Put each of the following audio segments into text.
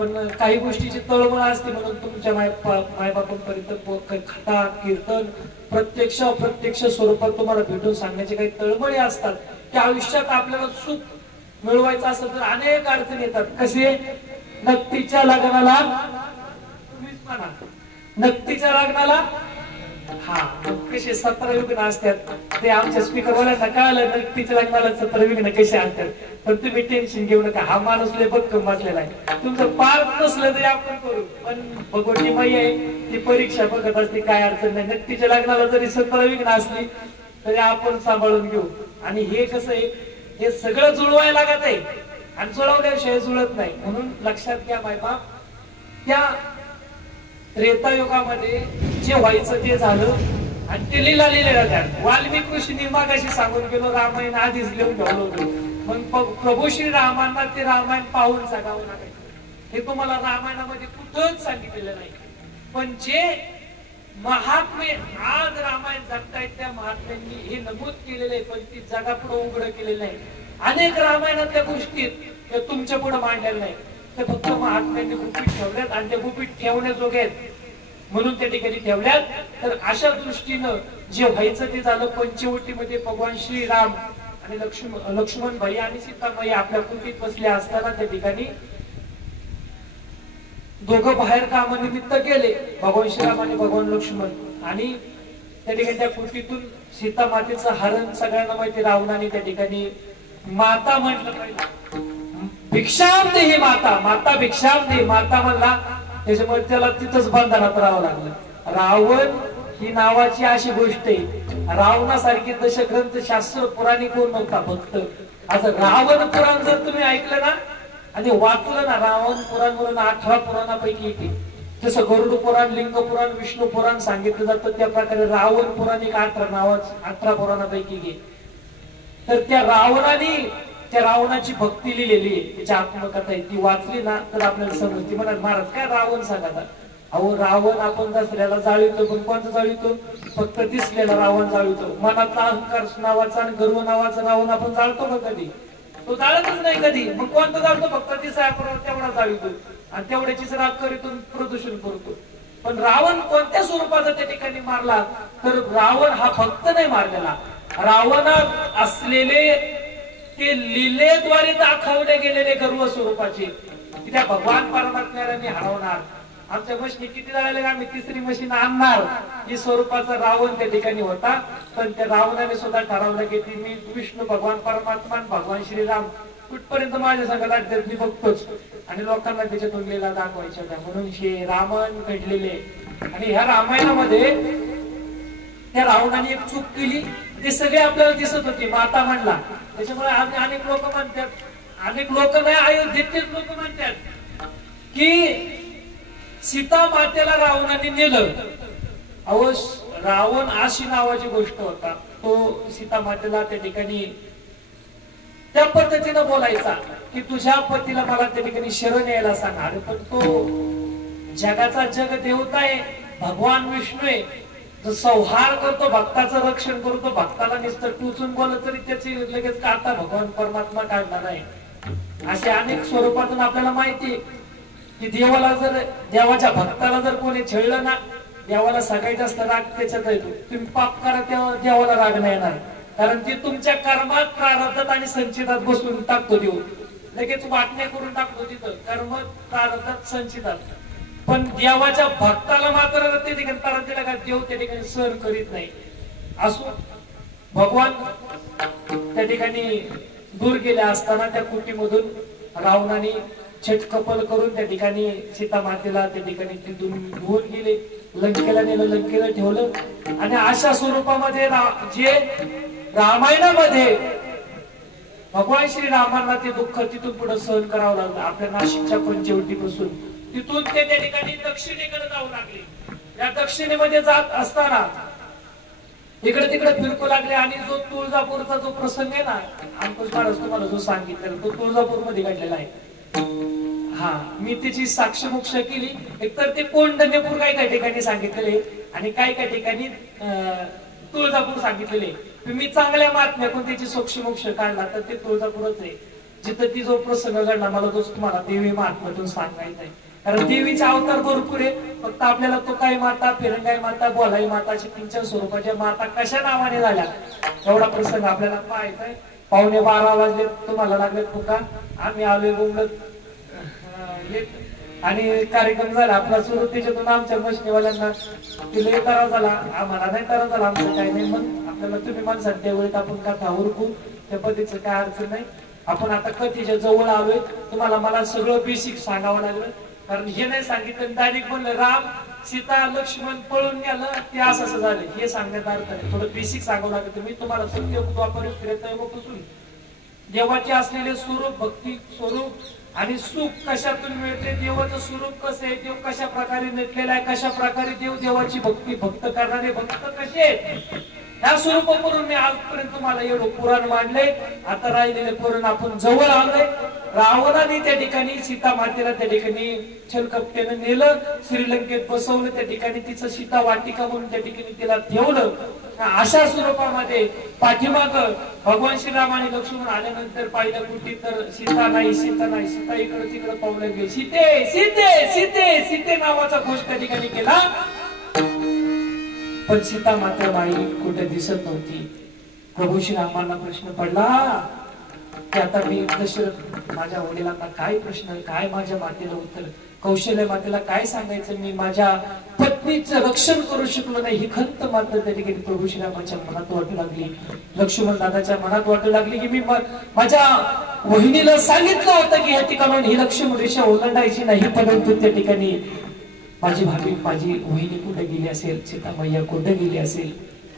पण काही गोष्टीची तळमळ असते म्हणून तुमच्या मायबापांपर्यंत कथा कीर्तन प्रत्यक्ष अप्रत्यक्ष स्वरूपात तुम्हाला भेटून सांगण्याचे काही तळमळी असतात की आयुष्यात आपल्याला सुख मिळवायचं असेल तर अनेक अडचणी येतात. कसे? नक्तीच्या लग्नाला तुम्हीच म्हणा, नक्तीच्या लग्नाला कसे 17 विघ्न असतात ते आमच्या स्पीकर वाल्यांना कळलं. नक्तीच्या लग्नाला 17 विघ्न कसे आणतात. पण तुम्ही टेन्शन घेऊ नका, हा माणूस लय भक्कम बसलेला आहे. तुमचं पार नसलं तरी आपण करू. पण भगवती माई आहे ती परीक्षा बघत असते, काय अडचण नाही. नक्तीच्या लग्नाला जरी 17 विघ्न असली तरी आपण सांभाळून घेऊ. आणि हे कसं आहे, हे सगळं जुळवायला लागत आहे आणि जुळवल्याशिवाय जुळत नाही. म्हणून लक्षात घ्या मायबाप, त्या त्रेतायुगामध्ये जे व्हायचं ते झालं आणि ते लीला लिहिलेलं त्या वाल्मिक ऋषींनी मागाशी सांगून गेलो, रामायण आधीच लिहून ठेवलं होतं. मग प्रभू श्री रामांना ते रामायण पाहून सांगावं लागायचं. हे तुम्हाला रामायणामध्ये कुठंच सांगितलेलं नाही. पण जे महात्मे आज रामायण जगतायत त्या महात्म्यांनी हे नमूद केलेलं आहे, पण ती जगापुढे उघड केलेलं आहे. अनेक रामायणातल्या गोष्टीत तुमच्या पुढे मांडलेल्या नाही, ते फक्त महात्म्यांनी गुपित ठेवल्यात आणि ते गुपित ठेवण्याजोगे आहेत म्हणून त्या ठिकाणी ठेवल्यात. तर अशा दृष्टीनं जे व्हायचं ते झालं. पंचवटीमध्ये भगवान श्रीराम आणि लक्ष्मण भाई आणि सीताबाई आपल्या कुटीत बसले असताना त्या ठिकाणी दोघं बाहेर कामानिमित्त गेले, भगवान श्रीराम आणि भगवान लक्ष्मण. आणि त्या ठिकाणी त्या कुटीतून सीता मातेचं हरण सगळ्यांना माहिती, रावणाने त्या ठिकाणी माता म्हटलं पाहिजे, भिक्षाम दे ही माता, माता भिक्षाम दे माता म्हणला. त्याच्यामुळे त्याला तिथंच बंधनात राहावं लागलं. रावण ही नावाची अशी गोष्ट आहे, रावणासारखी दशग्रंथ शास्त्र पुराणी कोण नव्हता भक्त. असं रावण पुराण जर तुम्ही ऐकलं ना आणि वाचलं ना, रावण पुराण म्हणून 18 पुराणापैकी एक आहे. जसं गरुड पुराण, लिंग पुराण, विष्णू पुराण सांगितलं जातं त्या प्रकारे रावण पुराण एक 18 पुराणापैकी एक आहे. तर त्या रावणाने त्या रावणाची भक्ती लिहिलेली आहे, त्याची आत्मकथा आहे, ती वाचली ना तर आपल्याला समजते. म्हणा महाराज काय रावण सांगा. अहो रावण आपण दसऱ्याला जाळीतो, पण कोणता जाळीतो? फक्त दिसलेला रावण जाळीतो. मनातला अहंकार नावाचा आणि गर्व नावाचा रावण आपण जाळतो का कधी? तो जाळतच नाही कधी. मग कोणता जाळतो? फक्त दिसायला तेवढा जाळीतो आणि तेवढ्याचीच राग करीतून प्रदूषण करतो. पण रावण कोणत्या स्वरूपाचा त्या ठिकाणी मारला? तर रावण हा भक्त नाही मारलेला, रावणात असलेले ते लीलेद्वारे दाखवले गेलेले गर्व स्वरूपाचे की त्या भगवान परमात्म्याने हरवणार. आमच्या मशीनी किती झालेल्या, आम्ही तिसरी मशीन आणणार ही स्वरूपाचा रावण त्या ठिकाणी होता. पण त्या रावणाने सुद्धा ठरवलं की मी विष्णू भगवान परमात्मा भगवान श्रीराम कुठपर्यंत माझ्या संघात आहेत मी बघतोच आणि लोकांना त्याच्यातून लीला दाखवायच्या होत्या. म्हणून हे रामायण घडलेले. आणि ह्या रामायणामध्ये त्या रावणाने एक चूक केली, ते सगळे आपल्याला दिसत होते. माता म्हणला, त्याच्यामुळे अनेक लोक म्हणतात, अनेक लोक नाही अयोध्येतलेच लोक म्हणतात की सीता मातेला रावणाने नेलं. अहो रावण अशी नावाची गोष्ट होता, तो सीता मातेला त्या ठिकाणी त्या पद्धतीनं बोलायचा की तुझ्या पतीला मला त्या ठिकाणी शरण यायला सांगा. पण तो जगाचा जग देवता आहे, भगवान विष्णू आहे, जो संहार करतो, भक्ताचं रक्षण करतो. भक्ताला नुसतं टुचून बोलत तरी त्याची लगेच काढता भगवान परमात्मा काढणार आहे. असे अनेक स्वरूपातून आपल्याला माहिती की देवाला जर देवाच्या भक्ताला जर कोणी छळलं ना, देवाला सगळ्यात जास्त राग त्याच्यात येतो. तुम्ही पाप करा तेव्हा देवाला राग नाही येणार, कारण ते तुमच्या कर्मात प्रारब्धात आणि संचितात बसून टाकतो. देव लगेच वाटण्या करून टाकतो तिथं कर्म प्रारब्धात संचितात. पण देवाच्या भक्ताला मात्र ते ठिकाणी तारा का देव त्या ठिकाणी सहन करीत नाही. असो भगवान त्या ठिकाणी दूर गेले असताना त्या कुटीमधून रावणाने छटकपल करून त्या ठिकाणी सीता मातेला त्या ठिकाणी तिथून घेऊन गेले, लंकेला नेलं, लंकेला ठेवलं. आणि अशा स्वरूपामध्ये जे रामायणामध्ये भगवान श्रीरामांना ते दुःख तिथून पुढे सहन करावं लागलं. आपल्या नाशिकच्या पंचवटीपासून तिथून ते त्या ठिकाणी दक्षिणेकडे जाऊ लागले. या दक्षिणेमध्ये जात असताना इकडे तिकडे फिरकू लागले. आणि जो तुळजापूरचा जो प्रसंग आहे ना, अंकुश महाराज तुम्हाला जो सांगितलेला तो तुळजापूर मध्ये घडलेला आहे. हा, मी त्याची साक्षमोक्ष केली. एकतर ते कोंढण्यपूर काही ठिकाणी सांगितलेले आणि काही ठिकाणी तुळजापूर सांगितलेले. मी चांगल्या महात्म्यातून त्याची साक्षमोक्ष काढला तर ते तुळजापूरच आहे. जिथं ती जो प्रसंग घडला मला तोच तुम्हाला देवी महात्म्यातून सांगायचा आहे. कारण देवीचा अवतार भरपूर आहे, फक्त आपल्याला तुकाई माता, फिरंगाई माता, बोलाई माता अशा 3-4 स्वरूपाच्या माता कशा नावाने झाल्या एवढा प्रसंग आपल्याला पाहायचा आहे. 11:15 वाजले, तुम्हाला लागले फुका, आम्ही आलोय बोंबलत आणि कार्यक्रम झाला आपला सुरू. त्याच्यातून आमच्या मशनीवाल्यांना तिला तारा झाला, आम्हाला नाही तारा झाला, आमचं काही नाही. मग आपल्याला तुम्ही माणसात त्यावेळेत आपण कथा उरकू, त्या पद्धतीचं काय अडचण नाही. आपण आता कथेच्या जवळ आलोय, तुम्हाला मला सगळं बेसिक सांगावं लागलं. कारण हे नाही सांगितलं डायरेक्ट म्हणलं राम सीता लक्ष्मण पळून गेलं ते असं झालं हे सांगण्यात अर्थ नाही. थोडं बेसिक सांगावं लागतं. मी तुम्हाला सत्य द्वापासून देवाचे असलेले स्वरूप, भक्ती स्वरूप आणि सुख कशातून मिळते, देवाचं स्वरूप कसं आहे, देव कशा प्रकारे नटलेला आहे, कशा प्रकारे देव देवाची भक्त करणारे भक्त कसे आहेत, या स्वरूपावरून मी आजपर्यंत तुम्हाला एवढं पुराण मांडले. आता राहिलेले पुराण आपण जवळ आलोय. रावणाने त्या ठिकाणी सीता मातेला त्या ठिकाणी छलकपट्यानं नेलं, श्रीलंकेत बसवलं, त्या ठिकाणी तिचं सीता वाटिका म्हणून त्या ठिकाणी तिला ठेवलं. अशा स्वरूपामध्ये पाठीमाग भगवान श्रीराम आणि लक्ष्मण आल्यानंतर पाहिलं कुठे तर सीता नाही, सीता नाही, सीता इकडे तिकडे पावलं गेली. सीते सीते सीते सीते नावाचा घोष त्या ठिकाणी केला, पण सीता मात्र बाई कुठे दिसत नव्हती. प्रभू श्रीरामांना प्रश्न पडला की आता मी दशरथ माझ्या वडिलांना काय प्रश्न, काय माझ्या मातेला उत्तर, कौशल्य मातेला काय सांगायचं, मी माझ्या पत्नीचं रक्षण करू शकलो नाही ही खंत मात्र त्या ठिकाणी प्रभू श्रीरामाच्या मनात वाटू लागली. लक्ष्मण दादाच्या मनात वाटू लागली की मी माझ्या वहिनीला सांगितलं होतं की या ठिकाणी ही लक्ष्मण रेषा ओलांडायची नाही, परंतु त्या ठिकाणी माझी भाभी, माझी वहिनी कुठे गेली असेल, सीता मैया कुठे गेली असेल.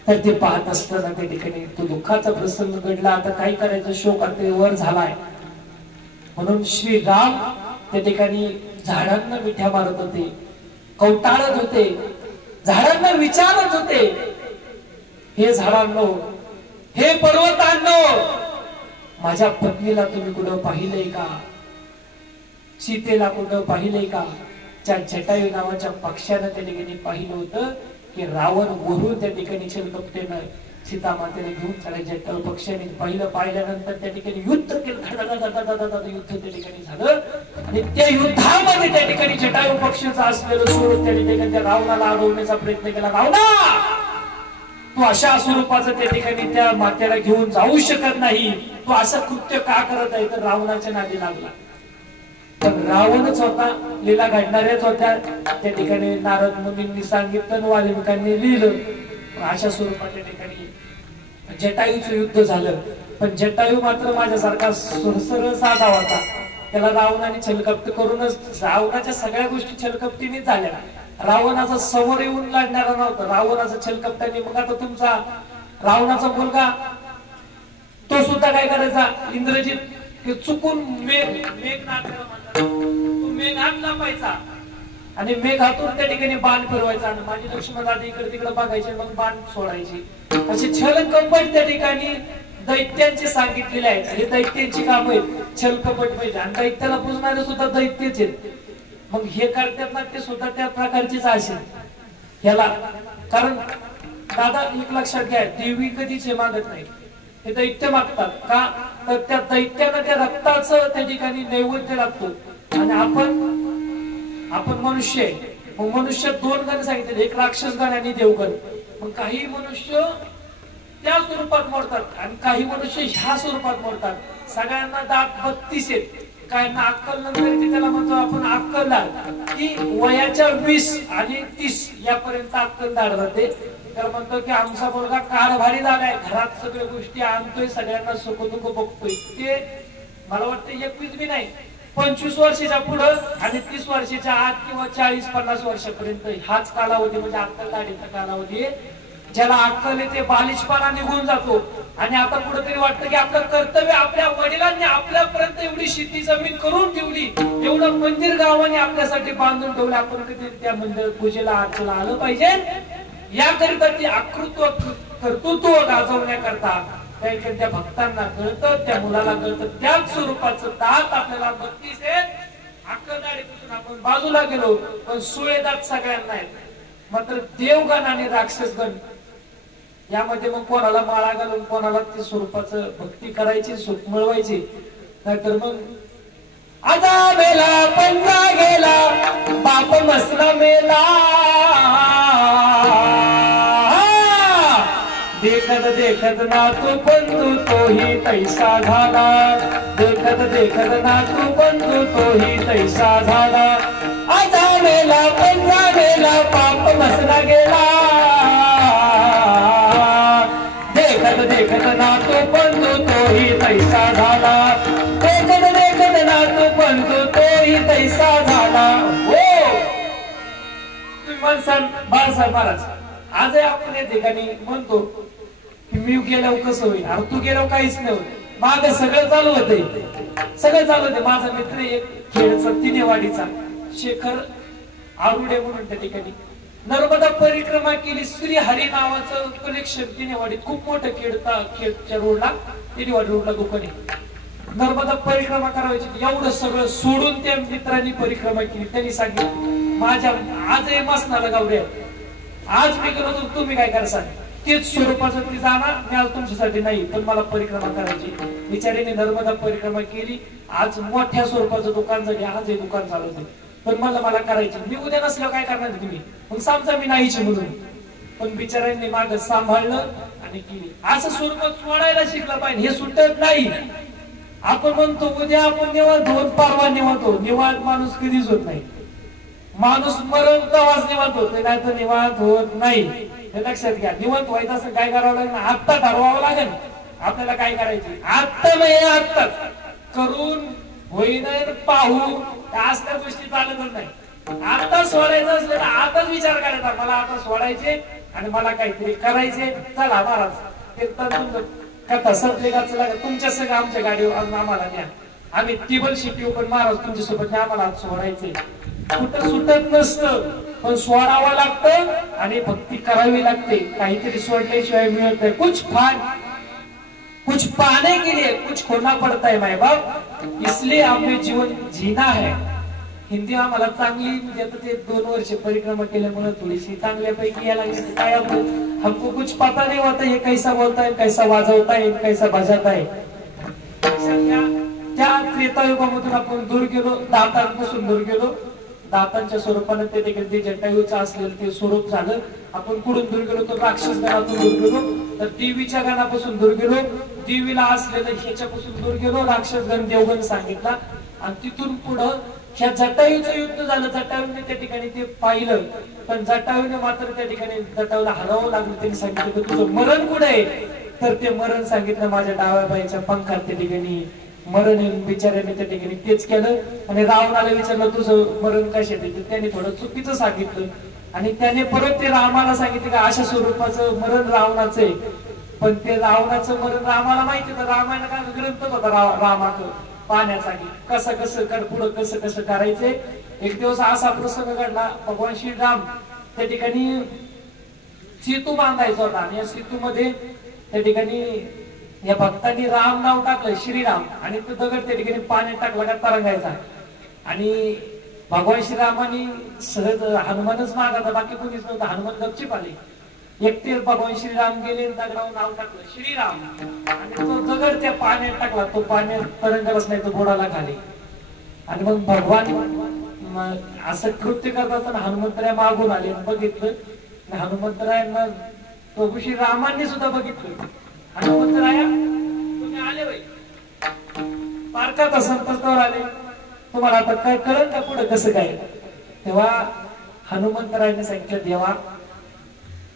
तर ते पाहत असताना त्या ठिकाणी तो दुःखाचा प्रसंग घडला. आता काय करायचं, शोक वर झालाय. म्हणून श्रीराम त्या ठिकाणी झाडांना मिठ्या मारत होते, कवटाळत होते, झाडांना विचारत होते, हे झाडांनो, हे पर्वतांनो, माझ्या पत्नीला तुम्ही कुठं पाहिलंय का, सीतेला कुठं पाहिलंय का. त्या जटायू नावाच्या पक्षानं त्या ठिकाणी पाहिलं होतं की रावण वरून त्या ठिकाणी छलकपटेनं सीता मातेला घेऊन चालाय. जटायू पक्षाने पाहिल्यानंतर त्या ठिकाणी युद्ध केलं, युद्ध त्या ठिकाणी झालं आणि त्या युद्धामध्ये त्या ठिकाणी जटायू पक्षाचं असलेलं स्वरूप त्या ठिकाणी त्या रावणाला अडवण्याचा प्रयत्न केला. रावणा, तू अशा स्वरूपाचं त्या ठिकाणी त्या मातेला घेऊन जाऊ शकत नाही, तू असं कृत्य का करत आहे. तर रावणाच्या नादी लागला. पण रावणच होता, लीला घडणाऱ्याच होत्या. त्या ठिकाणी नारद मुनींनी सांगितलं, वाल्मिकांनी लिहिलं. अशा स्वरूपाच्या ठिकाणी जटायूचं युद्ध झालं. पण जटायू मात्र माझ्यासारखा सरळ साधा होता. त्याला रावणाने छलकपट करूनच, रावणाच्या सगळ्या गोष्टी छलकपटीनेच झाल्या. रावणाचा समोर येऊन लढणारा नव्हता, रावणाचा छलकपटाने. मग आता तुमचा रावणाचा मुलगा तो सुद्धा काय करायचा, इंद्रजित चुकून मेघ हातला पाहिजा आणि मेघ हातून त्या ठिकाणी बाण फिरवायचा आणि माझी लक्ष्मण दादा इकडे तिकडे बघायचे, मग बाण सोडायची. असे छलकपट त्या ठिकाणी दैत्यांचे सांगितलेले आहेत. हे दैत्यांची काम आहेत, छलकपट पाहिजे. आणि दैत्याला पुजणारे सुद्धा दैत्यच आहेत. मग हे करतात ना, ते सुद्धा त्या प्रकारचेच असेल याला. कारण दादा एक लक्षात घ्या, देवी कधीच हे मागत नाही, हे दैत्य मागतात. का तर त्या दैत्याला त्या रक्ताचं त्या ठिकाणी नैवेद्य लागतो. आणि आपण मनुष्य आहे. मग मनुष्य दोन गण सांगितले, एक राक्षस गण आणि देवगण. मग काही मनुष्य त्या स्वरूपात मोडतात आणि काही मनुष्य ह्या स्वरूपात मोडतात. सगळ्यांना दात 32 आहेत. काय ना अक्कल नंतर त्याला म्हणतो आपण अक्कलदार, की वयाच्या 20 आणि 30 यापर्यंत अक्कलदार राहते. तर म्हणतो की आमचा मुलगा कारभारी झालाय, घरात सगळ्या गोष्टी आणतोय, सगळ्यांना सुख दुःख बघतोय. ते मला वाटतं 21 बी नाही, 25 वर्षाच्या पुढं आणि 30 वर्षाच्या आत किंवा 40-50 वर्षापर्यंत हाच कालावधी म्हणजे अक्कलदारीचा कालावधी. ज्याला अक्कल येते, बालिशपणा निघून जातो. आणि आता कुठेतरी वाटतं की आपलं कर्तव्य, आपल्या वडिलांनी आपल्यापर्यंत एवढी शेती जमीन करून ठेवली, एवढं मंदिर गावाने आपल्यासाठी बांधून ठेवलं, आपण कधी त्या मंदिर पूजेला अर्चेला आलं पाहिजे. याकरिता ती कर्तृत्व गाजवण्याकरता त्या भक्तांना कळतं, त्या मुलाला कळतं. त्याच स्वरूपाचं दात आपल्याला 32 आहेत. अक्कलदारीपासून आपण बाजूला गेलो, पण सुळे दात सगळ्यांना आहेत. मात्र देवगण आणि राक्षसगण यामध्ये मग कोणाला माळा घालून, कोणाला ते स्वरूपाचं भक्ती करायची, सुख मिळवायची. नाहीतर मग आजा मेला पंजा गेला बाप मसला मेला देखत देखत नातू बंधू तोही तैसा झाला देखत देखत नातू बंधू तोही तैसा झाला आजा मेला पंजा गेला बाप मसला गेला देखत देखत नातू बंधू तोही तैसा झाला देखत देखत नातू बंधू तोही तैसा झाला हो तुम्ही म्हणसाल बाळासाहेब महाराज आजही आपण या ठिकाणी म्हणतो की मी गेल्यावर कसं होईल अरे तू गेल्यावर काहीच नाही होत माग सगळं चालू होते सगळं चालू होते माझा मित्र एक खेळचा तिनेवाडीचा शेखर आरुडे म्हणून त्या ठिकाणी नर्मदा परिक्रमा केली श्री हरी नावाचं कलेक्शन तिनेवाडीत खूप मोठं खेडच्या रोडला तिनेवाडी रोडला दुकान आहे नर्मदा परिक्रमा करायची एवढं सगळं सोडून त्या मित्रांनी परिक्रमा केली त्यांनी सांगितलं माझ्या आजही मसनाला गावडे आज मी गेलो तर तुम्ही काय करसाल तेच स्वरूपाचं ती जाणार मी आज तुमच्यासाठी नाही पण मला परिक्रमा करायची बिचारीने नर्मदा परिक्रमा केली आज मोठ्या स्वरूपाचं दुकान झाली आज हे दुकान चालवते पण मला करायची मी उद्या नसल्यावर काय करणार तुम्ही मग समजा मी नाहीची म्हणून पण बिचाऱ्यांनी माग सांभाळलं आणि केली असं स्वरूप सोडायला शिकलं पाहिजे हे सुटत नाही आपण म्हणतो उद्या आपण निवांत होत परवा निवांत होत निवांत माणूस कधीच होत नाही माणूस मरण तवाच निवांत होत नाही तर निवांत होत नाही हे लक्षात घ्या निवांत व्हायचं असं काय करावं लागेल आत्ता ठरवावं लागेल आपल्याला काय करायचे आत्ता नाही आत्ताच करून होईन पाहू असल्या गोष्टी चालतच नाही आता सोडायचं असलं तर आताच विचार करायचा मला आता सोडायचे आणि मला काहीतरी करायचे चला महाराज एक तर तुमचं कथा सत्लेगाचं लागत तुमच्या सगळं आमच्या गाडीवर आम्हाला न्या आम्ही टेबल शिटी पण महाराज तुमच्या सोबत आम्हाला सोडायचे कुठं सुटत नसतं पण सोडावं लागतं आणि भक्ती करावी लागते काहीतरी सोडल्याशिवाय मिळत नाही कुछ पाने के लिए कुछ खोना पड़ता है माय बाप इसलिए आपले जीवन जीना है हिंदी आम्हाला चांगली म्हणजे आता ते 2 वर्ष परिक्रमा केल्यामुळे थोडीशी चांगल्यापैकी यायला लागली काय हमको कुछ पता नहीं होता ये कैसा बोलता है कैसा वाजवता है कैसा बजाता है त्या त्रेतायुगामधून आपण दूर गेलो दातांपासून दूर गेलो दातांच्या स्वरूपाने ते देखील जटायूचं असलेलं ते स्वरूप झालं आपण कुठून दूर गेलो तर राक्षस गणातून दूर गेलो तर देवीच्या गणापासून दूर गेलो देवीला असलेलं ह्याच्यापासून दूर गेलो राक्षस गण देवगण सांगितला आणि तिथून पुढं ह्या जटायूचं युद्ध झालं जटायूने त्या ठिकाणी ते पाहिलं पण जटायूने मात्र त्या ठिकाणी जटायूला हरवावं लागलं त्यांनी सांगितलं तुझं मरण कुठे आहे तर ते मरण सांगितलं माझ्या डाव्या बाईच्या पंखात त्या ठिकाणी मरण बिचाऱ्याने त्या ठिकाणी तेच केलं आणि रावणाला विचारलं तुझं मरण कशात आहे त्याने थोडं चुकीचं सांगितलं आणि त्याने परत ते रामाला सांगितलं का अशा स्वरूपाचं मरण रावणाचं आहे पण ते रावणाचं मरण रामाला माहिती तर रामायण काय ग्रंथच होता रामाचं पाण्याचा की कसं कसं कर पुढं कसं कसं करायचंय एक दिवस असा प्रसंग घडला भगवान श्रीराम त्या ठिकाणी सेतू बांधायचा होता आणि या सेतूमध्ये त्या ठिकाणी या भक्तांनी राम नाव टाकलं श्रीराम आणि तो दगड त्या ठिकाणी पाण्यात टाकला का तरंगायचा आणि भगवान श्रीरामानी सहज हनुमानच मागायचा बाकी कोणीच नव्हतं हनुमान गपचीप आले एकटे भगवान श्रीराम गेले दगडावर नाव टाकलं श्रीराम आणि तो दगड त्या पाण्यात टाकला तो पाण्यात तरंगलाच नाही तो बुडाला खाली आणि मग भगवान असं कृत्य करत असताना हनुमंतराय मागून आले बघितलं हनुमंतरायांना प्रभू श्रीरामांनी सुद्धा बघितलं हनुमंतराया तुम्ही आले बाई पारकात संतोषवर आले तुम्हाला आता काय कळलं का पुढे कसं काय तेव्हा हनुमंतरायाने सांगितलं देवा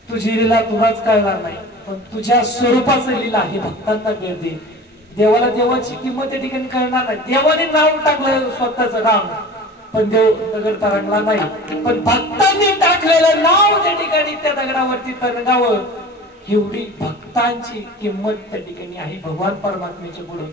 तुझी लीला तुलाच कळणार नाही पण तुझ्या स्वरूपाचं लीला हे भक्तांना कळते देवाला देवाची किंमत त्या ठिकाणी कळणार नाही देवाने नाव टाकलं स्वतःच राम पण देव दगड तरंगला नाही पण भक्तांनी टाकलेलं नाव त्या ठिकाणी त्या दगडावरती तरंगावं एवढी भक्तांची किंमत त्या ठिकाणी आहे भगवान परमात्म्याच्या पुढे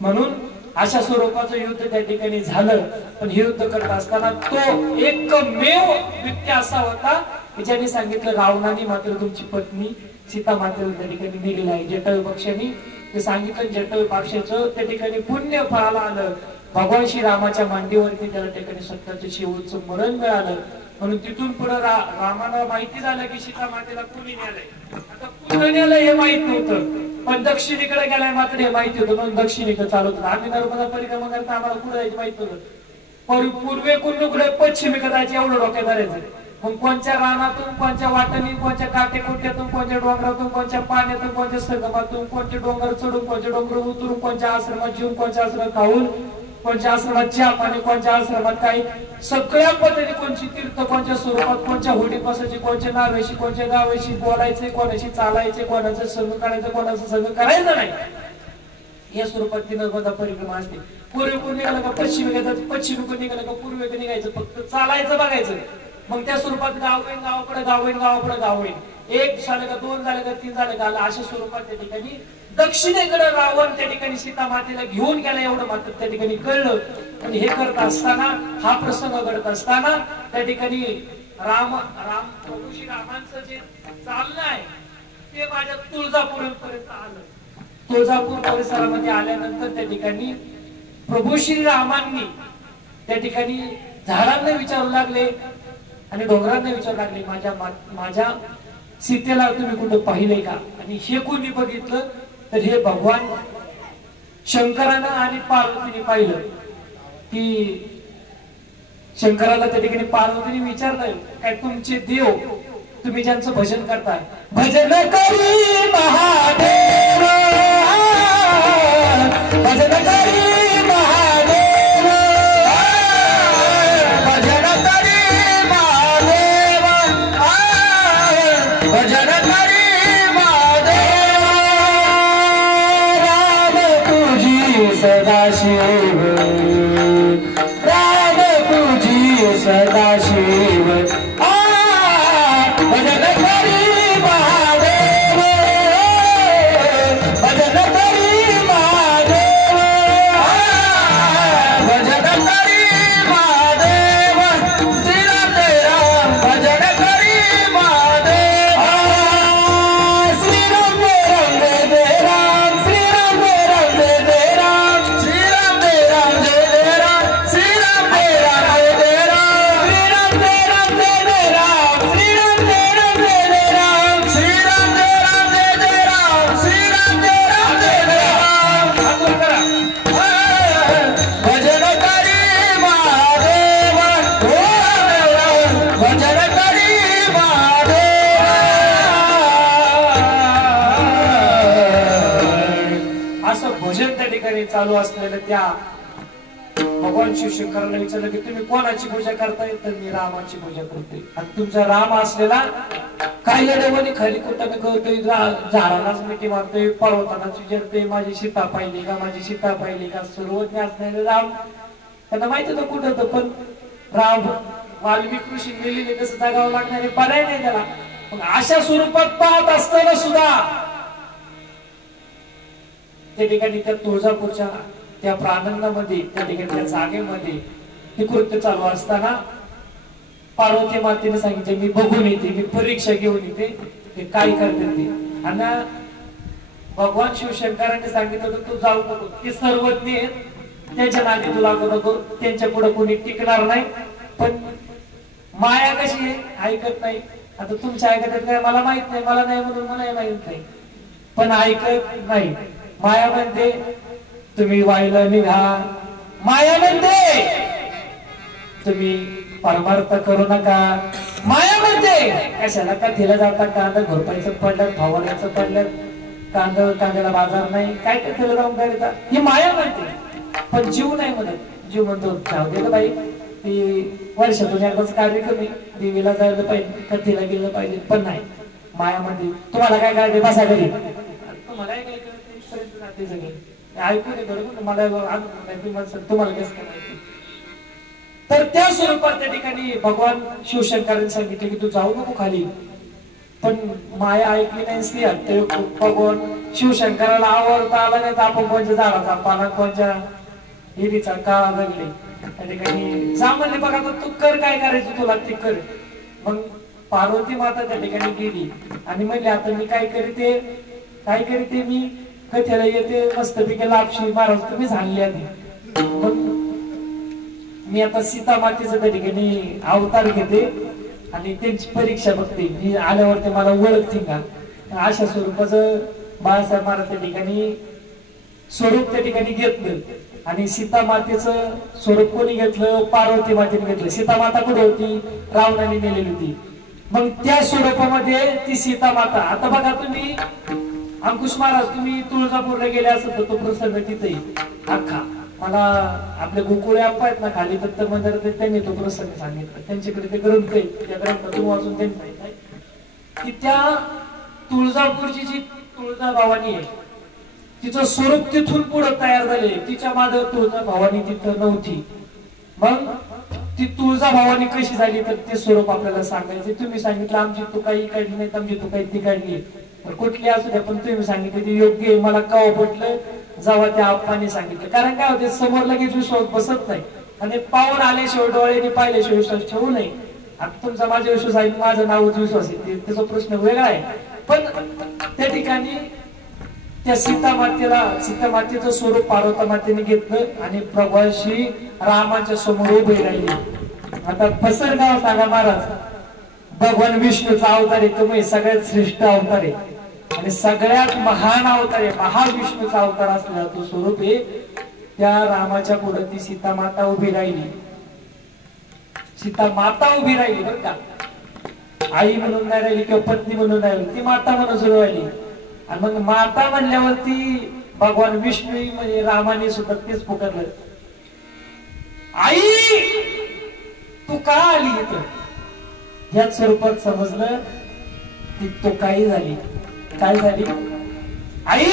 म्हणून अशा स्वरूपाचं युद्ध त्या ठिकाणी झालं पण हे युद्ध करत असताना तो एकमेव व्यक्ती असा होता ज्याने सांगितलं रावणाने मात्र तुमची पत्नी सीता मातेला त्या ठिकाणी दिलेली आहे जटायू पक्षांनी ते सांगितलं जटायू पक्षाचं त्या ठिकाणी पुण्य फळाला आलं भगवान श्रीरामाच्या मांडीवरती त्याला ठिकाणी स्वतःचं शेवटचं मरण मिळालं म्हणून तिथून पुढे रामाला माहिती झालं की सीता मातेला कुणी नेलंय आता कुणी नेलं हे माहित नव्हतं पण दक्षिणेकडे गेलाय मात्र हे माहिती होतं म्हणून दक्षिणेकडे चालत होतं. आम्ही नर्मदा परिक्रमा करता आम्हाला कुठे जायची माहित होतं. पूर्वेकडून कुठे पश्चिमेकडे जायचं एवढं डोक्यात धरायचं. मग कोणत्या रानातून, कोणत्या वाटणी, कोणत्या काटेकोट्यातून, कोणत्या डोंगरातून, कोणत्या पाण्यातून, कोणत्या संगमातून, कोणते डोंगर चढून, कोणते डोंगर उतरून, कोणत्या आश्रमात जेवून, कोणत्या आश्रमात खाऊन, कोणत्या आश्रमात चहा पाणी, कोणत्या आश्रमात काही सगळ्या पद्धती, कोणची तीर्थ, कोणत्या स्वरूपात, कोणत्या होडीत बसायची, कोणच्या नावेशी, कोणत्या गावाशी बोलायचे, कोणाशी चालायचे, कोणाचं संग करायचं, कोणाचं संग करायचं नाही, या स्वरूपात ती नर्मदा परिक्रमा असते. पूर्वेकडून निघालं का पश्चिम घेतात, पश्चिमेकडून निघालं का पूर्वेकडे निघायचं, फक्त चालायचं बघायचं. मग त्या स्वरूपात गाव होईल, गावाकडे गाव होईल, गावाकडे गाव होईल. एक झालं का, दोन झालं का, तीन झालं का, अशा स्वरूपात त्या ठिकाणी दक्षिणेकडे रावण त्या ठिकाणी सीता मातेला घेऊन गेला एवढं मात्र त्या ठिकाणी कळलं. आणि हे करत असताना, हा प्रसंग घडत असताना त्या ठिकाणी प्रभू श्री रामांचं जे चालणं आहे ते माझ्या तुळजापूर पर्यंत आलं. तुळजापूर परिसरामध्ये आल्यानंतर त्या ठिकाणी प्रभू श्री रामांनी त्या ठिकाणी झाडांना विचारू लागले आणि डोंगरांना विचारू लागले, माझ्या सीतेला तुम्ही कुठं पाहिलंय का? आणि हे कोणी बघितलं तर हे भगवान शंकरानं आणि पार्वतीने पाहिलं. की शंकराला त्या ठिकाणी पार्वतीने विचारलं, काय तुमचे देव, तुम्ही ज्यांचं भजन करताय, भजन करी महादेव, भजन करी महादेव, भजन करी महादेव, भजन करी महादेव, राम तुझी सदाशिव, राम तुझी सदाशिव, भजन करी महादेव, भजन करी महादेव, भजन करी महादेव, श्रीराम जय राम, भजन करी महादेव, श्रीराम जय राम जय राम, श्रीराम जय राम जय राम, श्रीराम जय राम जय जय राम, श्रीराम जय राम जय राम, श्रीराम जय राम जय राम, श्रीराम जय राम जय जय राम, श्रीराम जय राम जय जय राम, श्रीराम जय राम जय जय राम, भजन करी महादेव, भजन करी महादेव. असं भजन त्या ठिकाणी चालू असलेलं त्या भगवान शिवशंकरांना विचारलं की तुम्ही कोणाची पूजा करताय? तर मी रामाची पूजा करतोय. आणि तुमचा राम असलेला काय येण्यामध्ये खाली कुठं मी करतोय, झाडालाच मिठी मारतोय, पर्वतालाच विचारतोय, माझी सीता पाहिली का, माझी सीता पाहिली का. सर्वज्ञ असणारे राम त्यांना माहिती होतं कुठं होतं, पण राम वाल्मिक ऋषी गेलेले कसं जागावं लागणारे पर्याय नाही त्याला. मग अशा स्वरूपात पाहत असताना सुद्धा त्या ठिकाणी त्या तुळजापूरच्या त्या प्रांगणामध्ये, त्या ठिकाणी त्या जागेमध्ये हे कृत्य चालू असताना पार्वती मातेने सांगितले, मी बघून येते, मी परीक्षा घेऊन येते ते काय करते ते. आणि भगवान शिवशंकरांनी सांगितलं होतं तू जाऊ नको, ते सर्वज्ञ आहेत, त्याच्या नादी तू लागू नको, त्यांच्या पुढे कोणी टिकणार नाही. पण माया कशी आहे, ऐकत नाही. आता तुमच्या ऐकत काय मला माहित नाही, मला नाही म्हणून मला माहित नाही, पण ऐकत नाही. माया म्हणते तुम्ही वाईला निघा, माया म्हणते तुम्ही परमार्थ करू नका, माया म्हणते कशाला कथेला जाता, कांदा घोरपायचं पडलं, फवारायचं पडलं, कांद्याला बाजार नाही, काय कथेला जाऊन करायचा, ही माया म्हणते. पण जीव नाही म्हणत, जीव म्हणतो जाऊ दे बाई, ती वर्षातून एकदाच कार्यक्रम आहे, देवीला जायला पाहिजे, कथेला गेलं पाहिजे, पण नाही. माया म्हणते तुम्हाला काय करायचं बसा घरी, तुम्हाला काय करायचं सगळे ऐकू नये बरोबर, मला तुम्हाला कसं करायचं. तर त्या स्वरूपात त्या ठिकाणी भगवान शिवशंकरांनी सांगितले की तू जाऊ नको खाली. पण माया ऐकली नाही स्त्रिया, ते भगवान शिवशंकराला आवडता आला नाही तर आपण कोणत्या झाडाचा पाला, कोणत्या हिरीचा काळा लागले त्या ठिकाणी सामान्य बघा, तू कर काय करायचं तुला ते कर. मग पार्वती माता त्या ठिकाणी गेली आणि म्हणले आता मी काय करते मी कथेला येते मस्तपैकी लापशी महाराज तुम्ही झाले आधी, पण मी आता सीता मातेचं त्या ठिकाणी अवतार घेते आणि त्यांची परीक्षा बघते, मी आल्यावर ते मला ओळखते का. अशा स्वरूपाचं बाळासाहेब महाराज त्या ठिकाणी स्वरूप त्या ठिकाणी घेतलं आणि सीता मातेचं स्वरूप कोणी घेतलं? पार्वती मातेने घेतलं. सीता माता कुठे होती? रावणाने नेलेली होती. मग त्या स्वरूपामध्ये ती सीता माता, आता बघा तुम्ही अंकुश महाराज तुम्ही तुळजापूरला गेले असत तो प्रसंग तिथे अख्खा, मला आपले गोकुळे अप्पा आहेत ना खाली दत्त मंदिरात त्यांनी तो प्रसंग सांगितला. त्यांच्याकडे ते ग्रंथ आहे, त्या ग्रंथातून वाचून त्यांनी सांगितलंय की त्या तुळजापूरची जी तुळजा भवानी आहे तिचं स्वरूप तिथून पुढे तयार झाले. तिच्या मागे तुळजा भवानी तिथं नव्हती. मग ती तुळजा भवानी कशी झाली तर ते स्वरूप आपल्याला सांगायचे. तुम्ही सांगितलं आमची तुकाई काढली नाही, आमची तुकाई ती काढली, तर कुठली असू द्या, पण तुम्ही सांगितलं ते योग्य आहे. मला कव पटलं जेव्हा त्या आप्पाने सांगितलं. कारण काय होते समोर लगेच विश्वास बसत नाही आणि पाहून आल्याशिवाय डोळ्याने पाहिल्याशिवाय विश्वास ठेवू नये. आता तुमचा माझा विश्वास आहे, माझं नावच विश्वास आहे, त्याचा प्रश्न वेगळा आहे. पण त्या ठिकाणी त्या सीता मातेचं स्वरूप पार्वती मातेने घेतलं आणि भगवान श्री रामाच्या समोर उभे राहिले. आता फसरगाव सांगा महाराज, भगवान विष्णूचा अवतार आहे, तुम्ही सगळ्यात श्रेष्ठ अवतार आहे आणि सगळ्यात महान अवतार आहे. महाविष्णूचा अवतार असलेला तो स्वरूप आहे. त्या रामाच्या पुढे ती सीता माता उभी राहिली. सीता माता उभी राहिली बरं का, आई म्हणून नाही राहिली किंवा पत्नी म्हणून नाही राहिली, ती माता म्हणून सुरू राहिली. आणि मग माता म्हणल्यावरती भगवान विष्णू म्हणजे रामाने सुद्धा तेच पुकारलं, आई तू का आली इथं? याच स्वरूपात समजलं ती तो काही झाली. काय झाली? आई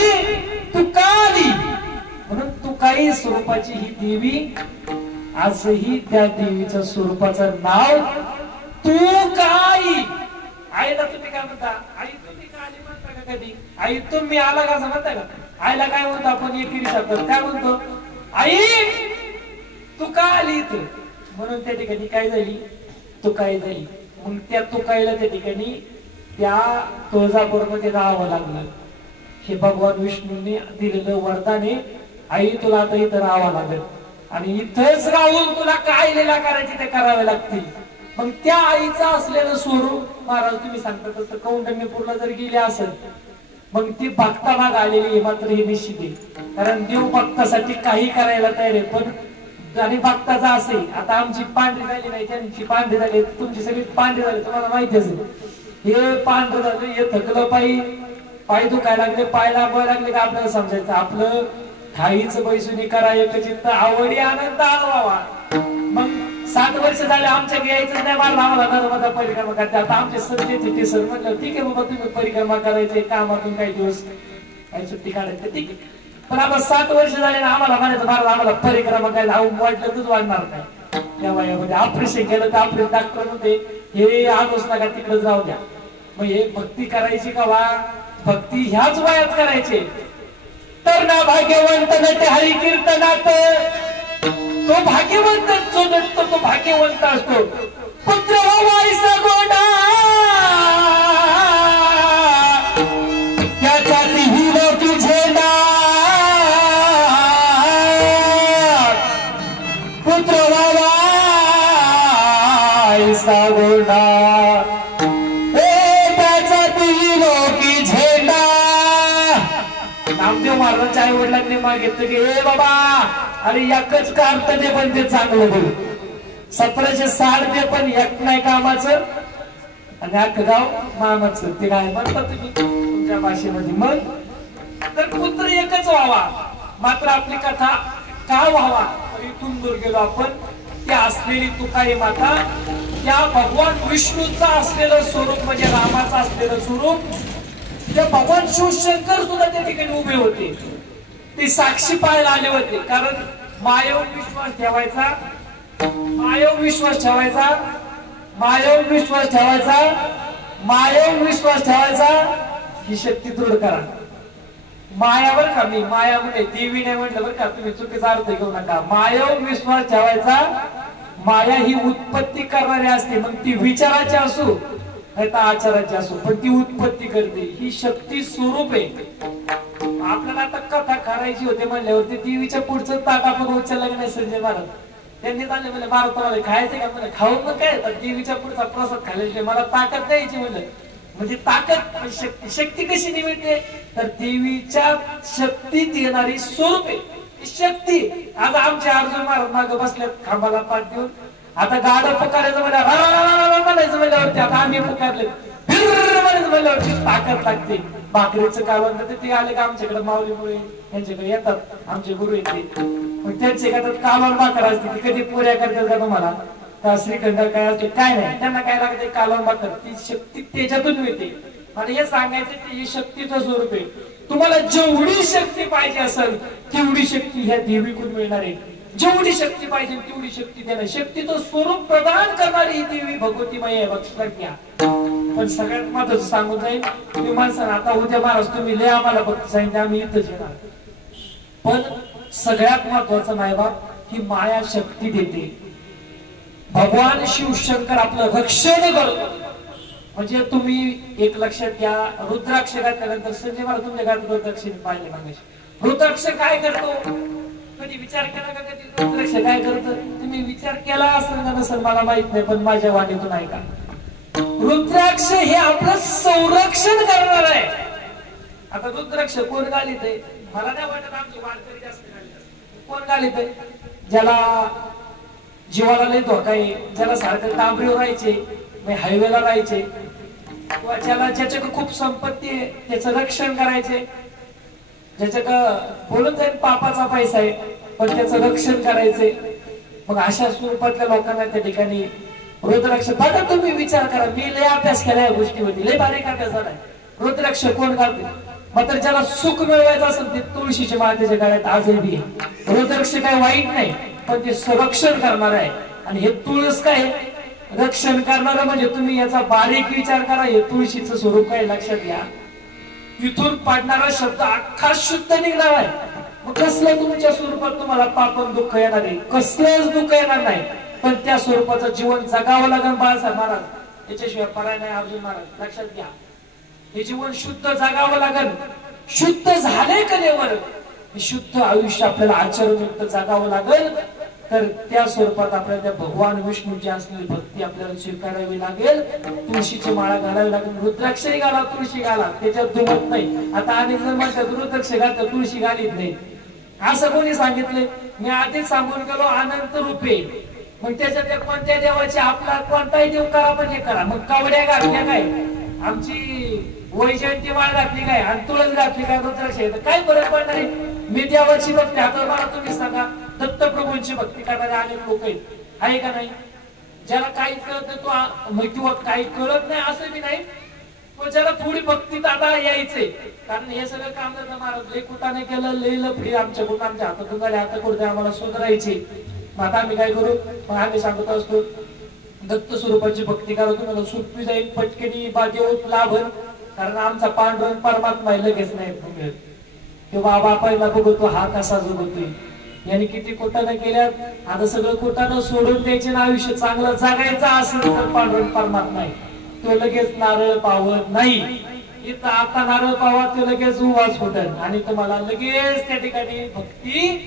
तू का आली? म्हणून तू काही स्वरूपाची ही देवी, आजही त्या देवीच्या स्वरूपाचं नाव तू काही. आईला तुम्ही काय म्हणता? आई तुम्ही का आली म्हणता का कधी? आई तुम्ही आला का असं म्हणता का? आईला काय म्हणतो आपण एकेरी शब्दात काय म्हणतो? आई तू का आली इथं? म्हणून त्या ठिकाणी काय झाली? तू काय झाली. मग त्या तुकाईला त्या ठिकाणी त्या तुळजापूरमध्ये राहावं लागलं. हे भगवान विष्णूंनी दिलेलं वरदान आहे. आई तुला आता इथं राहावं लागेल आणि इथंच राहून तुला काय लीला करायची ते करावे लागतील. मग त्या आईचं असलेलं स्वरूप महाराज तुम्ही सांगता तसं कौंडण्यपूरला जर गेले असेल मग ती भक्तामाग आलेली आहे. मात्र हे निश्चित आहे, कारण देव भक्तासाठी काही करायला तयार आहे. पण आणि भक्ताचा असे आता आमची पांढरी झाली नाही, त्यांची पांढरी झाली, तुमची सगळी पांढरी झाली, तुम्हाला माहिती असेल. हे पांढरं झालं, हे थकलं, पाय दुखायला लागले, पाय लांबवायला लागले का आपल्याला समजायचं आपलं खाईच बैसुनी करा एकचित्त आवडी आनंद आवावा. मग 60 वर्ष झाले आमच्या यायचं नाही, मला आम्हाला नर्मदा परिक्रमा करते. आता आमचे सर सर म्हटलं ठीक आहे बाबा तुम्ही परिक्रमा करायचे, कामातून काही दिवस काही सुट्टी काढायचं ठीक आहे, पण आता 60 वर्ष झाले ना आम्हाला म्हणायचं महाराज आम्हाला परिक्रमा करायला अहो वाटलं तुझ वाढणार काय. त्या वयामध्ये ऑपरेशन केलं तर ऑपरेशन डॉक्टर म्हणते हे आलोच नका तिकडे जाऊ द्या. मग हे भक्ती करायची का वा? भक्ती ह्याच वयात करायचे. तर ना भाग्यवंत नटे हरी कीर्तनात, तो भाग्यवंत जो नटतो तो भाग्यवंत असतो. पुत्र व्हायचा गोडा त्याचा हिरो की झेंडा, पुत्र व्हायचा गोडा महाराजांच्या आई वडिलांनी मागितलं की हे बाबा अरे एकच कार्त दे पण ते चांगलं बोल. 1760 दे पण एक नाही कामाचं आणि अख्खं गाव मामाचं. ते काय म्हणतात तुम्ही तुमच्या भाषेमध्ये. मग तर पुत्र एकच व्हावा. मात्र आपली कथा का व्हावा इथून दूर गेलो आपण. ती असलेली तुकाई माता त्या भगवान विष्णूचा असलेलं स्वरूप म्हणजे रामाचं असलेलं स्वरूप, त्या भगवान शिवशंकर सुद्धा त्या ठिकाणी उभे होते. ते साक्षी पाहायला आले होते. कारण मायव विश्वास ठेवायचा, मायव विश्वास ठेवायचा, मायव विश्वास ठेवायचा, मायव विश्वास ठेवायचा ही शक्ती दृढ करा. मायावर का मी माया म्हणजे देवी नाही म्हटलं बरं का, तुम्ही चुकीचा अर्थ घेऊ नका. मायव विश्वास ठेवायचा. माया ही उत्पत्ती करणारी असते, मग ती विचाराची असो नाही तर आचाराची असो, पण ती उत्पत्ती करते. ही शक्ती स्वरूप आहे. आपल्याला आता कथा करायची होते म्हणल्यावरती देवीच्या पुढचं ताट आपण उचललं नाही. संजय महाराज त्यांनी चालले म्हणजे महाराज तुम्हाला खायचं का? म्हणजे खाऊन मग काय देवीच्या पुढचा प्रसाद खाल्ल्याशिवाय मला ताकद द्यायची म्हणलं. म्हणजे ताकद शक्ती. शक्ती कशी निमित्ते तर देवीच्या शक्तीत येणारी स्वरूपे शक्ती. आज आमचे अर्जुन महाराज मागे बसल्यात खांबाला पाठ देऊन. आता गाडं पुकारायचं म्हणायचं म्हणल्यावरती आता आम्ही पुकारले म्हणल्यावरती ताकद लागते. भाकरीचं कालवण ते आले का आमच्याकडे माऊलीमुळे यांच्याकडे येतात आमचे गुरु येते मग त्यांचे का कालवण भाकर असते ती कधी पुऱ्या करतात का तुम्हाला का श्रीखंड काय असते काय नाही त्यांना काय लागते कालवण भाकर. ती शक्ती त्याच्यातून मिळते. आणि हे सांगायचं ते शक्तीचं स्वरूप आहे. तुम्हाला जेवढी शक्ती पाहिजे असेल तेवढी शक्ती ह्या देवीकडून मिळणार आहे. जेवढी शक्ती पाहिजे तेवढी शक्ती देणार. शक्तीचं स्वरूप प्रदान करणारी ही देवी भगवती माई आहे. लक्षात घ्या. पण सगळ्यात महत्वाचं सांगून जाईल तुम्ही माणसानं आता उद्या महाराज तुम्ही लय आम्हाला भक्ती सांगितलं आम्ही इथंच येणार. पण सगळ्यात महत्वाचं मायबाप ही माया शक्ती देते. भगवान शिवशंकर आपलं रक्षण करतो. म्हणजे तुम्ही एक लक्षात घ्या रुद्राक्ष घातल्यानंतर संजय मला तुमच्या घरात रुद्राक्ष पाहिले मागाशी. रुद्राक्ष काय करतो कधी विचार केला का? कधी रुद्राक्ष काय करतं तुम्ही विचार केला असेल का नसेल मला माहित नाही पण माझ्या वाणीतून ऐका. रुद्राक्ष हे आपलं संरक्षण करणार आहे. आता रुद्राक्ष कोण घालीत आहे मला नाही वाटत आमची वारकरी जास्त घालीत. कोण घालीत आहे ज्याला जीवाला लय धोका आहे ज्याला सारखं तांबरीवर राहायचे हायवेला राहायचे किंवा ज्याला ज्याच्याकडे खूप संपत्ती आहे त्याचं रक्षण करायचे ज्याच्याकडे बोलून जाईल पापाचा पैसा आहे पण त्याचं रक्षण करायचंय. मग अशा स्वरूपातल्या लोकांना त्या ठिकाणी रुद्राक्ष. बघा तुम्ही विचार करा मी लय अभ्यास केला या गोष्टीवरती लय बारीक अभ्यास झालाय. रुद्राक्ष कोण घालते मात्र ज्याला सुख मिळवायचं असेल ते तुळशीच्या माळ त्याच्या गळ्यात आजही आहे. रुद्राक्ष काय वाईट नाही पण ते संरक्षण करणार आहे. आणि हे तुळस काय रक्षण करणार म्हणजे तुम्ही याचा बारीक विचार करा. हे तुळशीचं स्वरूप काय लक्षात घ्या. इथून पाडणारा शब्द अख्खा शुद्ध निघणार आहे. मग कसलं तुमच्या स्वरूपात तुम्हाला पापन दुःख येणार आहे कसलंच दुःख येणार नाही. पण त्या स्वरूपाचं जीवन जगावं लागेल बाळासाहेब महाराज याच्याशिवाय पर्याय नाही. अर्जुन महाराज लक्षात घ्या हे जीवन शुद्ध जगावं लागेल. शुद्ध झाले कलेवर शुद्ध आयुष्य आपल्याला आचरणयुक्त जगावं लागेल. तर त्या स्वरूपात आपल्याला त्या भगवान विष्णूची असलेली भक्ती आपल्याला स्वीकारावी लागेल. तुळशीची माळा घालावी लागेल. रुद्राक्षही घाला तुळशी घाला त्याच्यात दुमत नाही. आता अनेक जण म्हणतात रुद्राक्ष घालतात तुळशी घालीत नाही असं कोणी सांगितलंय. मी आधीच सांगून गेलो अनंत रूपे. मग त्याच्यात कोणत्या देवाची आपला कोणताही देव करा म्हणजे करा. मग कावड्या घातल्या काय आमची वैजयंती माळ घातली काय आणि तुळस घातली काय रुद्राक्ष काय फरक पडणार आहे. मी देवाची भक्ती आता मला तुम्ही सांगा दत्तप्रभूंची भक्ती करणारे अनेक लोक आहेत आहे का नाही. ज्याला काही कळत तो किंवा काही कळत नाही असं बी नाही. पण ज्याला थोडी भक्तीत आता यायचंय कारण हे सगळं काम करता महाराज लय कुटाने केलं लय लफडी आमच्याकडून आमच्या हातातून झाले आता कुठे आम्हाला सुधारायची. मग आता आम्ही काय करू मग आम्ही सांगत असतो दत्त स्वरूपाची भक्ती करा तुम्हाला सोपी जाईल पटकनी बागेवर लाभल. कारण आमचा पांडुरंग परमात्मा लगेच नाही की बाबा पहिला बघतो हा कसा जगतोय यांनी किती कोटानं केल्यात. आता सगळं कोटानं सोडून द्यायचे ना आयुष्य चांगलं जगायचं असेल तर पांडुरंग परमात्मा आहे. तो लगेच नारळ पावत नाही. इथं आता नारळ पावा तो लगेच उवाज फुटल आणि तुम्हाला लगेच त्या ठिकाणी भक्ती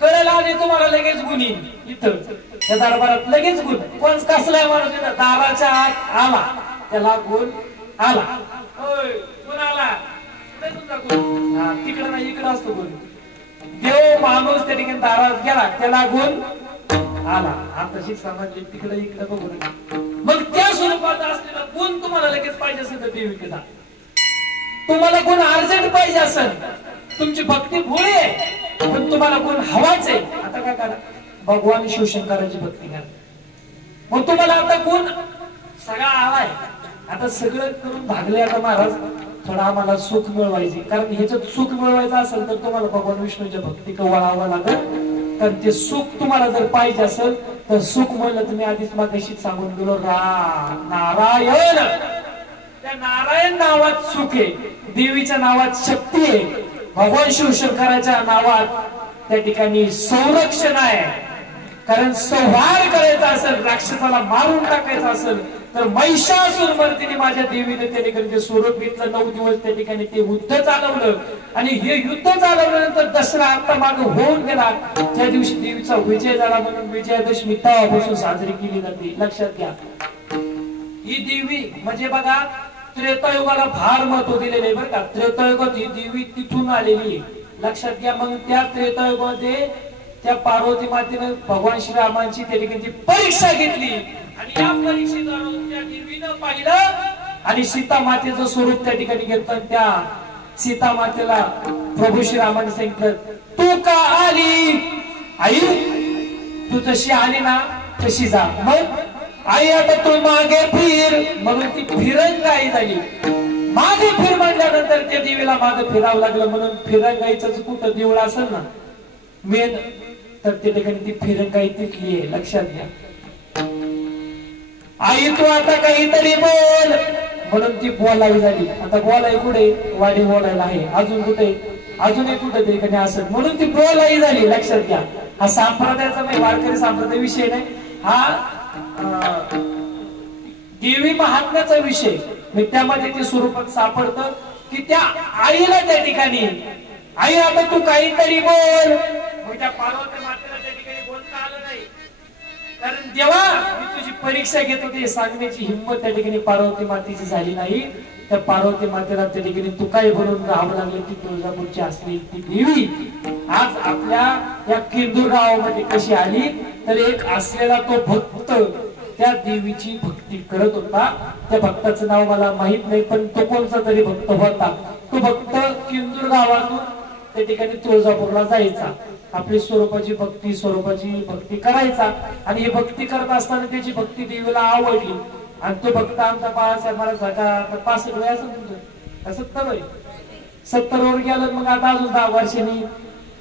कळेल आणि तुम्हाला लगेच गुण येईल. इथं त्या दरबारात लगेच गुण कोण कसलाय माणूस दाराच्या आत आला त्याला गुण आला. गुण आला तिकडे नाही इकडे असतो गुण. देव माणूस त्या ठिकाणी दारात गेला त्याला गुण आला. आता शिक्षा म्हणजे तिकडे इकडे बघून मग त्या स्वरूपात असलेला गुण तुम्हाला लगेच पाहिजे असेल तर देविकेचा तुम्हाला गुण अर्जंट पाहिजे असेल तुमची भक्ती भोळी आहे पण तुम्हाला गुण हवाच आहे. आता काय करा भगवान शिवशंकराची भक्ती करा. मग तुम्हाला आता गुण सगळा आलाय. आता सगळं करून भागले आता महाराज थोडा आम्हाला सुख मिळवायचे कारण ह्याच्यात सुख मिळवायचं असेल तर तुम्हाला भगवान विष्णूच्या भक्ती वळावं लागेल. कारण ते सुख तुम्हाला जर पाहिजे असेल तर सुख म्हणलं तुम्ही आधीच मागाशीच सांगून गेलो नारायण. त्या नारायण नावात सुख आहे देवीच्या नावात शक्ती आहे भगवान शिवशंकराच्या नावात त्या ठिकाणी संरक्षण आहे. कारण संहार करायचा असेल राक्षसाला मारून टाकायचा असेल तर महिषासुर मर्दिनी माझ्या देवीने त्या ठिकाणी ते स्वरूप घेतलं. 9 दिवस त्या ठिकाणी ते युद्ध चालवलं आणि हे युद्ध चालवल्यानंतर दसरा आता मागे होऊन गेला. त्या दिवशी देवीचा विजय झाला म्हणून विजयादशमी तेव्हापासून साजरी केली जाते. लक्षात घ्या ही देवी म्हणजे बघा त्रेतायुगाला फार महत्व दिलेले आहे बरं का. त्रेतायुगात ही देवी तिथून आलेली आहे, लक्षात घ्या. मग त्या त्रेतायुगामध्ये त्या पार्वती मातेनं भगवान श्रीरामांची त्या ठिकाणी परीक्षा घेतली आणि या परीक्षेद्वारे त्या देवीनं पाहिलं आणि सीता मातेचं स्वरूप त्या ठिकाणी घेतलं. त्या सीता मातेला प्रभू श्रीरामाने सांगितलं, तू का आली आई, तू जशी आली ना तशी जा. मग आई आता तू मागे फिर, म्हणून ती फिरंगाई झाली. मागे फिर म्हटल्यानंतर त्या देवीला मागे फिरावं लागलं. म्हणून फिरंगाईच कुठं देऊळ असेल ना मेन, तर त्या ठिकाणी ती फिरंगाई तिथली आहे, लक्षात घ्या. आई तू आता काहीतरी बोल, म्हणून ती बोलावी झाली. आता बोलाय कुठे, वाडी बोलायला आहे, अजून कुठे, अजूनही कुठे ठिकाणी असत, म्हणून ती बोलावी झाली, लक्षात घ्या. हा संप्रदायाचा नाही, वारकरी संप्रदाय विषय नाही, हा देवी महात्म्याचा विषय. मी त्यामध्ये ते स्वरूपात सापडतं की त्या आईला त्या ठिकाणी, आई आता तू काहीतरी बोल. मग त्या पार्वती मातेला त्या ठिकाणी बोलता आलं नाही, कारण देवा मी तुझी परीक्षा घेत होते सांगण्याची हिंमत त्या ठिकाणी पार्वती मातेची झाली नाही. त्या पार्वती मातेला त्या ठिकाणी तू काय बनवून राहावं लागलं. ती तुळजापूरची असली ती देवी आज आपल्या या किंदूर गावामध्ये कशी आली, तर एक असलेला तो भक्त त्या देवीची भक्ती करत होता. त्या भक्ताचं नाव मला माहित नाही, पण तो कोणता तरी भक्त होता. तो भक्त किंदूर गावातून त्या ठिकाणी तुळजापूरला जायचा, आपली स्वरूपाची भक्ती करायचा. आणि ही भक्ती करत असताना त्याची भक्ती देवीला आवडली. आणि तो भक्त आमचा बाळासाहेब महाराज 65 वय असेल तुमचं, 70 वय, 70 वर गेलं. मग आता अजून 10 वर्षांनी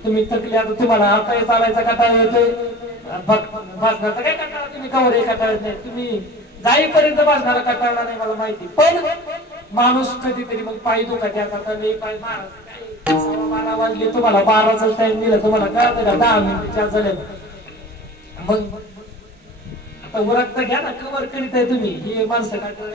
तुम्ही थकले, आता तुम्हाला आता चालायचा कंटाळा येतोय, भाजण्याचा काय कंटाळा, तुम्ही कवर हे कंटाळत नाही, तुम्ही जाईपर्यंत भाजणारा कंटाळला नाही मला माहिती. पण माणूस कधीतरी मग पाय दुखा त्या करता पाय महाराज 12 वाजले, तुम्हाला 12चा टाइम दिला, तुम्हाला कळत का 10 मिनिट 4 झाले. मग आता उरकता घ्या ना, कवर करीत आहे तुम्ही ही माणसं.